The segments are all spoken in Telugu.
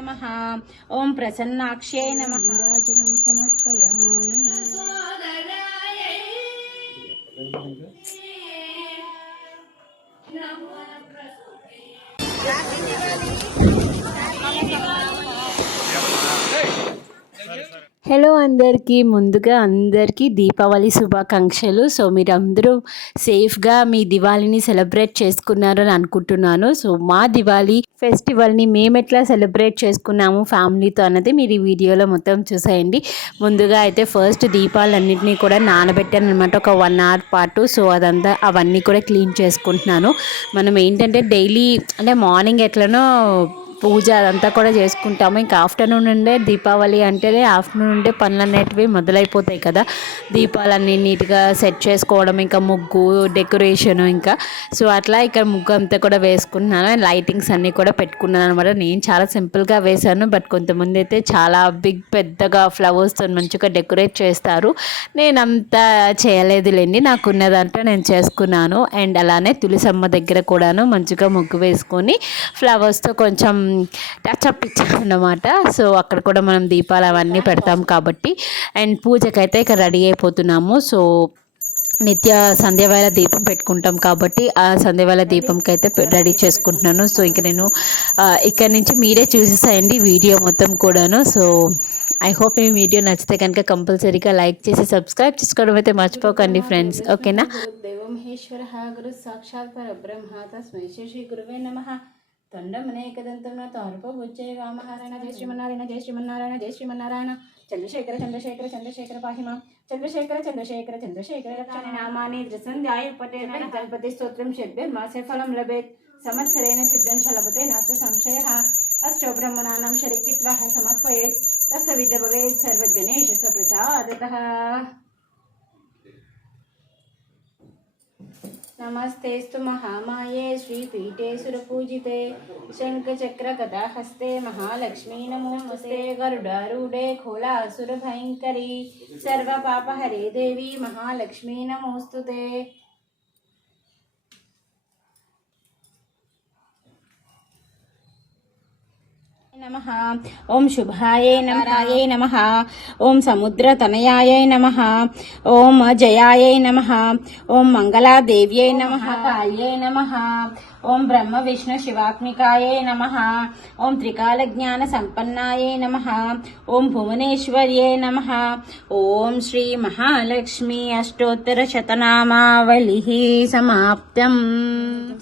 नमः। ओम प्रसन्नाक्षे नमः। राजनं समर्पयामि। హలో అందరికీ ముందుగా అందరికీ దీపావళి శుభాకాంక్షలు. సో మీరందరూ సేఫ్గా మీ దివాళీని సెలబ్రేట్ చేసుకున్నారని అనుకుంటున్నాను. సో మా దివాళీ ఫెస్టివల్ని మేము ఎట్లా సెలబ్రేట్ చేసుకున్నాము ఫ్యామిలీతో అన్నది మీరు ఈ వీడియోలో మొత్తం చూసేయండి. ముందుగా అయితే ఫస్ట్ దీపాలన్నింటినీ కూడా నానబెట్టాను అనమాట, ఒక 1 hour పాటు. సో అదంతా అవన్నీ కూడా క్లీన్ చేసుకుంటున్నాను. మనం ఏంటంటే డైలీ అంటే మార్నింగ్ ఎట్లనో పూజ అదంతా కూడా చేసుకుంటాము. ఇంకా ఆఫ్టర్నూన్ నుండే దీపావళి అంటేనే ఆఫ్టర్నూన్ నుండే పనులు అనేటివి మొదలైపోతాయి కదా. దీపాలన్నీ నీట్గా సెట్ చేసుకోవడం, ఇంకా ముగ్గు డెకరేషన్, ఇంకా సో అట్లా ఇక్కడ ముగ్గు అంతా కూడా వేసుకుంటున్నాను. లైటింగ్స్ అన్నీ కూడా పెట్టుకున్నాను అనమాట. నేను చాలా సింపుల్గా వేశాను, బట్ కొంతమంది అయితే చాలా పెద్దగా ఫ్లవర్స్తో మంచిగా డెకరేట్ చేస్తారు. నేను అంతా చేయలేదులేండి, నాకున్న దాంట్లో నేను చేసుకున్నాను. అండ్ అలానే తులసమ్మ దగ్గర కూడాను మంచిగా ముగ్గు వేసుకొని ఫ్లవర్స్తో కొంచెం టచ్అప్ ఇచ్చాను అన్నమాట. సో అక్కడ కూడా మనం దీపాలు అవన్నీ పెడతాం కాబట్టి. అండ్ పూజకైతే ఇక్కడ రెడీ అయిపోతున్నాము. సో నిత్య సంధ్యావేళ దీపం పెట్టుకుంటాం కాబట్టి ఆ సంధ్యావేళ దీపంకి అయితే రెడీ చేసుకుంటున్నాను. సో ఇంక నేను ఇక్కడ నుంచి మీరే చూసేసేయండి వీడియో మొత్తం కూడాను. సో ఐ హోప్ ఈ వీడియో నచ్చితే కనుక కంపల్సరీగా లైక్ చేసి సబ్స్క్రైబ్ చేసుకోవడం అయితే మర్చిపోకండి ఫ్రెండ్స్, ఓకేనా. దేవో మహేశ్వర గురు సాక్షాత్ పరబ్రహ్మ తస్మై శ్రీ గురువే నమః. తొండమనేకదంతం తోర్పబుజ్జే వామహారాయణ. జయ శ్రీమన్నారాయణ జయ శ్రీమన్నారాయణ జయ శ్రీమన్నారాయణ. చంద్రశేఖర చంద్రశేఖర చంద్రశేఖర పాహిమా. చంద్రశేఖర చంద్రశేఖర చంద్రశేఖర రక్షాని నామాని త్రిసంధ్యాయ పఠేన గణపతి స్తోత్రం షడ్భిర్మాసే ఫలం లభేత్. సంవత్సరేణ సిద్ధం చలపతే నాత్ర సంశయః. అష్టో బ్రహ్మణానాం శరీకిత్వః సమర్పయేత్. తస్య విద్య భవేత్ సర్వగణేశస్య ప్రసాదతః. नमस्तेस्तु महामाये श्रीपीठे सुरपूजिते शङ्खचक्रगदाहस्ते महालक्ष्मी नमोऽस्ते. गरुडारूढे खोलासुरभयङ्करी सर्वपापहरे देवी महालक्ष्मी नमोऽस्तुते. नमः. ओम शुभाये नमः. ओम समुद्रतनयाय नमः. ओम जयायै नमः. ओम मंगलादेव्यै नमः. काल्यै नमः. ओम ब्रह्म विष्णु शिवात्मिकायै नमः. ओम त्रिकालज्ञानसम्पन्नायै नमः. ओम भुवनेश्वर्यै नमः. ओम श्री महालक्ष्मी अष्टोत्तरशतनामावलिः समाप्तम्.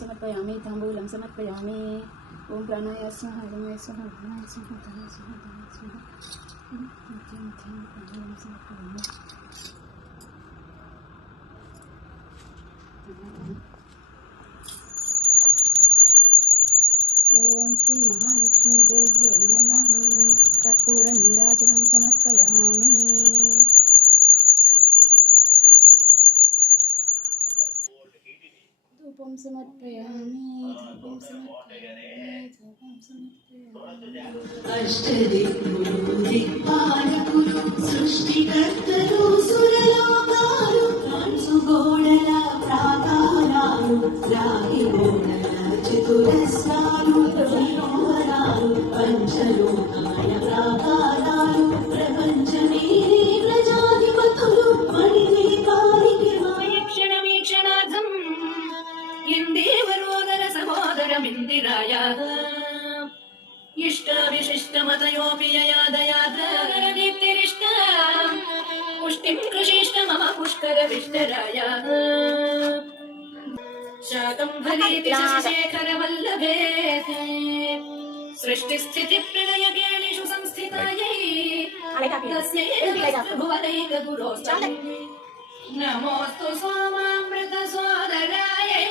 समर्पयामि ताम्बूलं समर्पयामि. ओम प्राणाय स्वाहा रमाय स्वाहा धनाय स्वाहा धनाय स्वाहा धनाय स्वाहा. ओम श्री महालक्ष्मी देव्यै नमः. कर्पूर नीराजनं समर्पयामि. धूपं समर्पयामि. धूपं समर्पयामि. धूपं समर्पयामि. अष्टदिक्कुरु दिक्पालकुरु सृष्टिकर्तरु सुरलोकारु सुगोडल प्राकारारु रागिगोडल चतुरस्रारु मनोहरारु पंचलोकाय प्राकारारु प्रपंचमेरे प्रजाधिपतुरु मणिदीपालिके क्षणमीक्षणार्थम् इंदेवरोदर सहोदरमिन्दिराय इष्टविशिष्टमतयोऽपि ययादयादीप्तिरिष्ट पुष्टिं कृषिष्ट मम पुष्करविष्टराय शाकम्भरीति शशिशेखरवल्लभे सृष्टिस्थितिप्रलयकेलिषु संस्थितायै तस्यै भुवनैकगुरोस्तम् नमोऽस्तु सोमामृतसोदरायै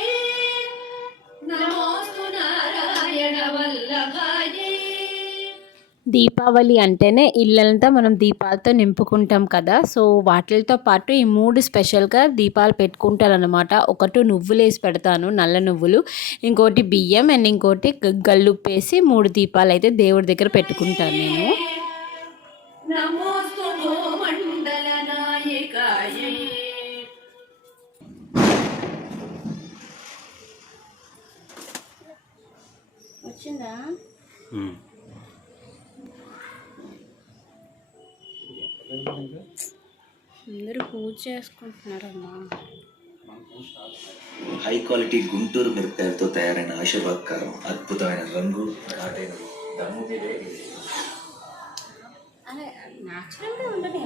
नमोऽस्तु नारायणवल्लभायै. దీపావళి అంటేనే ఇళ్ళంతా మనం దీపాలతో నింపుకుంటాం కదా. సో వాటితో పాటు ఈ 3 స్పెషల్గా దీపాలు పెట్టుకుంటారనమాట. ఒకటి నువ్వులేసి పెడతాను, నల్ల నువ్వులు, ఇంకోటి బియ్యం, అండ్ ఇంకోటి గల్లుప్పేసి 3 దీపాలు అయితే దేవుడి దగ్గర పెట్టుకుంటాను నేను. నమోస్తు భూమండల నాయకాయై. వచ్చిందా? అందరూ పూజ చేసుకుంటున్నారమ్మా. హై క్వాలిటీ గుంటూరు మిరపకాయలతో తయారైన ఆశీర్వాద్ కారం అద్భుతమైన రంగు ఘాటైన దమ్ము మీదే అలా న్యాచురల్గా ఉండదు.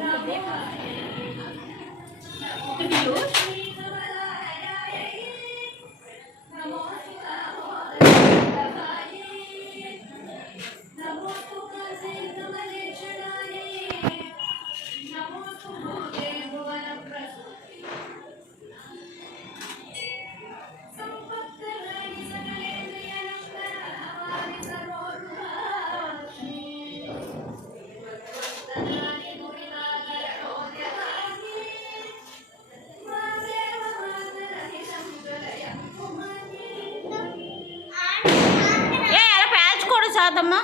అలా పేల్చుకోవడం సాదమ్మా.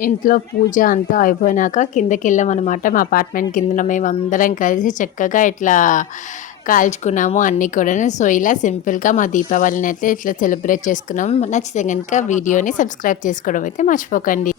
ఇంట్లో పూజ అంతా అయిపోయినాక కిందకి వెళ్ళామన్నమాట. మా అపార్ట్మెంట్ కింద మేము అందరం కలిసి చక్కగా ఇట్లా కాల్చుకున్నాము అన్నీ కూడా. సో ఇలా సింపుల్గా మా దీపావళిని అయితే ఇట్లా సెలబ్రేట్ చేసుకున్నాము. నచ్చితే కనుక వీడియోని సబ్స్క్రైబ్ చేసుకోవడం అయితే మర్చిపోకండి.